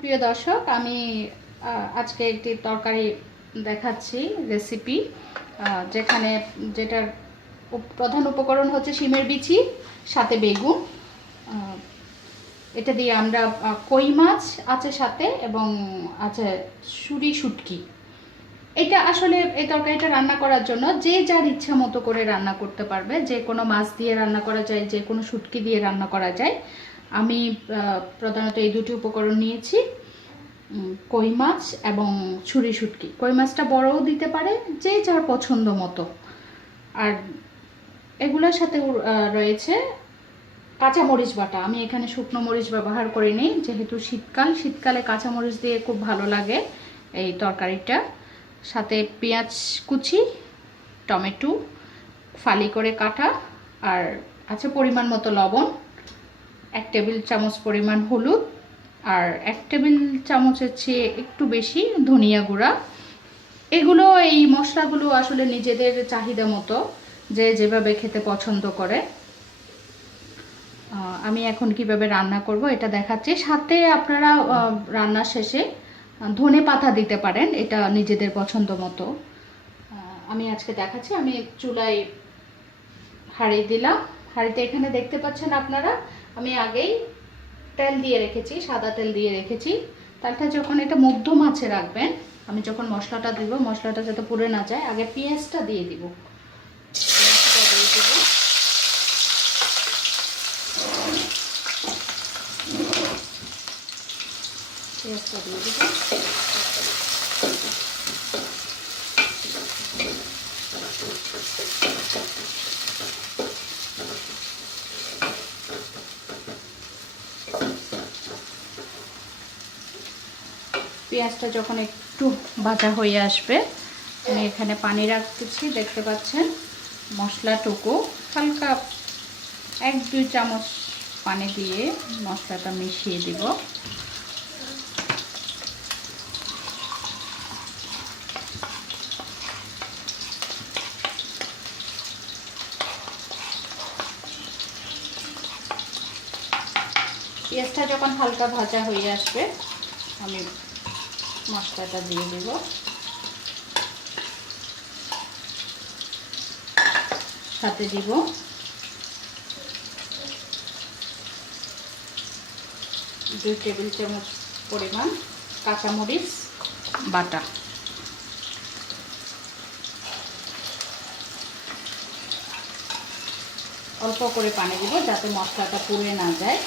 প্রিয় দর্শক, আমি আজকে একটি তরকারি দেখাচ্ছি রেসিপি, যেখানে যেটার প্রধান উপকরণ হচ্ছে শিমের বিচি, সাথে বেগুন। এটা দিয়ে আমরা কই মাছ আছে সাথে, এবং আছে শুটকি। এটা আসলে এই তরকারিটা রান্না করার জন্য যে যার ইচ্ছা মতো করে রান্না করতে পারবে। যে কোনো মাছ দিয়ে রান্না করা যায়, যে কোনো শুটকি দিয়ে রান্না করা যায়। আমি প্রধানত এই দুটি উপকরণ নিয়েছি, কই মাছ এবং শুটকি। কই মাছটা বড়ও দিতে পারে, যে যার পছন্দ মতো। আর এগুলোর সাথে রয়েছে কাঁচামরিচ বাটা। আমি এখানে শুকনো মরিচ ব্যবহার করিনি, যেহেতু শীতকালে কাঁচামরিচ দিয়ে খুব ভালো লাগে এই তরকারিটা। সাথে পেঁয়াজ কুচি, টমেটো ফালি করে কাটা, আর আছে পরিমাণ মতো লবণ, 1 টেবিল চামচ পরিমাণ হলুদ, আর 1 টেবিল চামচের চেয়ে একটু বেশি ধনিয়া গুঁড়া। এগুলো, এই মশলাগুলো আসলে নিজেদের চাহিদা মতো যে যেভাবে খেতে পছন্দ করে। আমি এখন কিভাবে রান্না করব এটা দেখাচ্ছি। সাথে আপনারা রান্নার শেষে ধনে পাতা দিতে পারেন, এটা নিজেদের পছন্দ মতো। আমি আজকে দেখাচ্ছি। আমি চুলায় হাঁড়ি দিলাম। হাঁড়িতে এখানে দেখতে পাচ্ছেন আপনারা, আমি আগেই তেল দিয়ে রেখেছি, সাদা তেল দিয়ে রেখেছি। তেলটা যখন এটা মধ্যম আঁচে রাখবেন, আমি যখন মশলাটা দিব, মশলাটা যাতে পুড়ে না যায়, আগে পেঁয়াজটা দিয়ে দিব। পেঁয়াজটা দিয়ে দিব। পেঁয়াজটা যখন একটু ভাজা হয়ে আসবে, আমি এখানে পানি রাখতেছি, দেখতে পাচ্ছেন। মশলাটুকু হালকা 1-2 চামচ পানি দিয়ে মশলাটা মিশিয়ে দিব। পেঁয়াজটা যখন হালকা ভাজা হয়ে আসবে, আমি মশলাটা দিয়ে দেব। সাথে দিব 2 টেবিল চামচ পরিমাণ কাঁচামরিচ বাটা। অল্প করে পানি দিব, যাতে মশলাটা পুড়ে না যায়।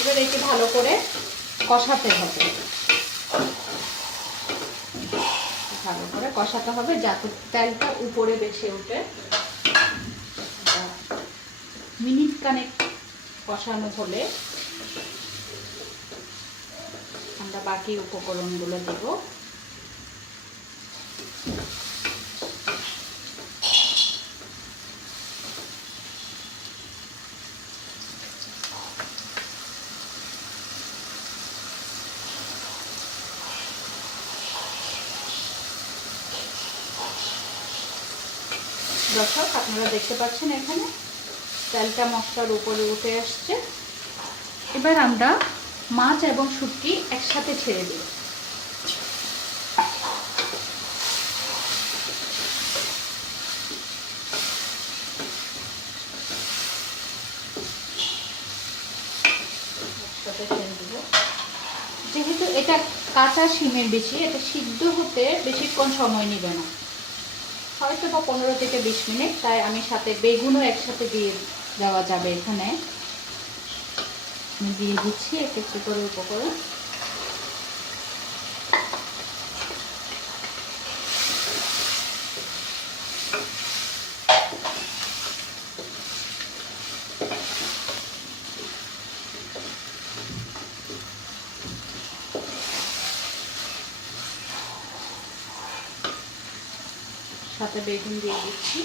এবার একে ভালো করে কষাতে হবে, ভালো করে কষাতে হবে যাতে তেলটা উপরে ভেসে ওঠে। মিনিট খানেক কষানো হলে আমরা বাকি উপকরণগুলো দেব। দর্শক, আপনারা দেখতে পাচ্ছেন এখানে তেলটা মশলার উপরে উঠে আসছে। এবার আমরা মাছ এবং শুটকি একসাথে ছেড়ে দিই। যেহেতু এটা কাঁচা শিমের বিচি, এটা সিদ্ধ হতে বেশিক্ষণ সময় নেবে না, হয়তো বা 15 থেকে 20 মিনিট। তাই আমি সাথে বেগুনও একসাথে দিয়ে দেওয়া যাবে। এখানে আমি দিয়ে দিচ্ছি একটু করে উপকরণ। সাথে বেগুন দিয়ে দিচ্ছি।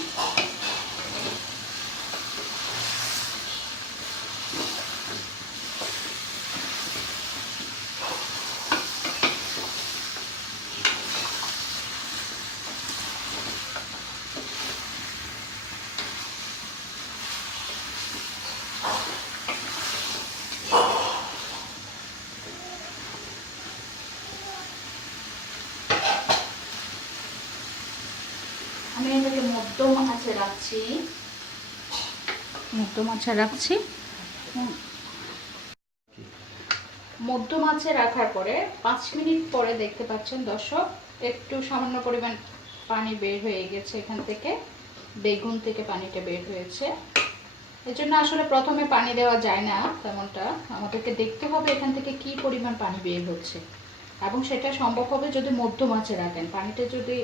মধ্যম আঁচে রাখছি। মধ্যম আঁচে রাখছি। মধ্যম আঁচে রাখার পরে 5 মিনিট পরে দেখতে পাচ্ছেন দর্শক, একটু সামান্য পরিমাণ পানি বের হয়ে গেছে এখান থেকে, বেগুন থেকে পানিটা বের হয়েছে। এর জন্য আসলে প্রথমে পানি দেওয়া যায় না তেমনটা, আমাদেরকে দেখতে হবে এখান থেকে কি পরিমাণ পানি বের হচ্ছে, এবং সেটা সম্ভব হবে যদি মধ্যম আঁচে রাখেন। পানিটা যদি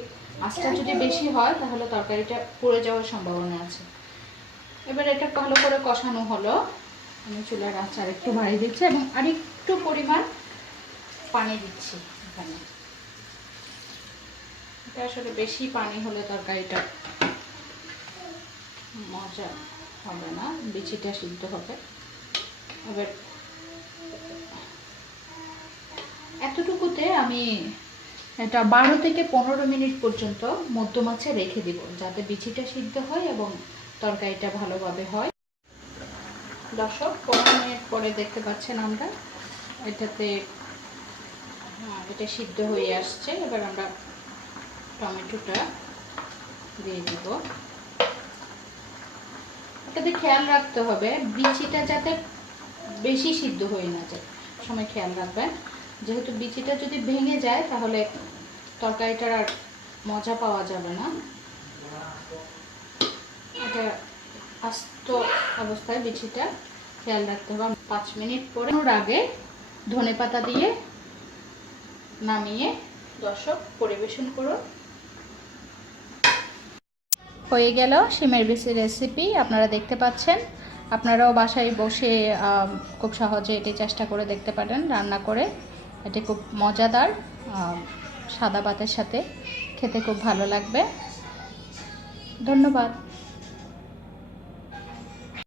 আঁচটা যদি বেশি হয় তাহলে তরকারিটা পুড়ে যাওয়ার সম্ভাবনা আছে। এবার এটা ভালো করে কষানো হলো, আমি চুলার আঁচ আর একটু বাড়িয়ে দিচ্ছি এবং আরেকটু পরিমাণ পানি দিচ্ছি এখানে। এটা আসলে বেশি পানি হলে তরকারিটা মজা হবে না, বিচিটা সিদ্ধ হবে। এবার এতটুকুতে আমি এটা 12 থেকে 15 মিনিট পর্যন্ত মধ্যম আঁচে রেখে দিব, যাতে বিচিটা সিদ্ধ হয় এবং তরকারিটা ভালোভাবে হয়। দর্শক 15 মিনিট পরে দেখতে পাচ্ছেন আমরা এটাতে এটা সিদ্ধ হয়ে আসছে। এবার আমরা টমেটোটা দিয়ে দিব। এটাতে খেয়াল রাখতে হবে বিচিটা যাতে বেশি সিদ্ধ হয়ে না যায়, সময় খেয়াল রাখবেন, যেহেতু বিচিটা যদি ভেঙে যায় তাহলে তরকারিটার আর মজা পাওয়া যাবে না। এটা আস্ত অবস্থায় বিচিটা খেয়াল রাখতে হবে। 5 মিনিট পরে আগে ধনেপাতা দিয়ে নামিয়ে দর্শক পরিবেশন করুন। হয়ে গেল শিমের বিচি রেসিপি, আপনারা দেখতে পাচ্ছেন। আপনারাও বাসায় বসে খুব সহজে এটি চেষ্টা করে দেখতে পারেন রান্না করে। এটি খুব মজাদার, সাদা ভাতের সাথে খেতে খুব ভালো লাগবে। ধন্যবাদ।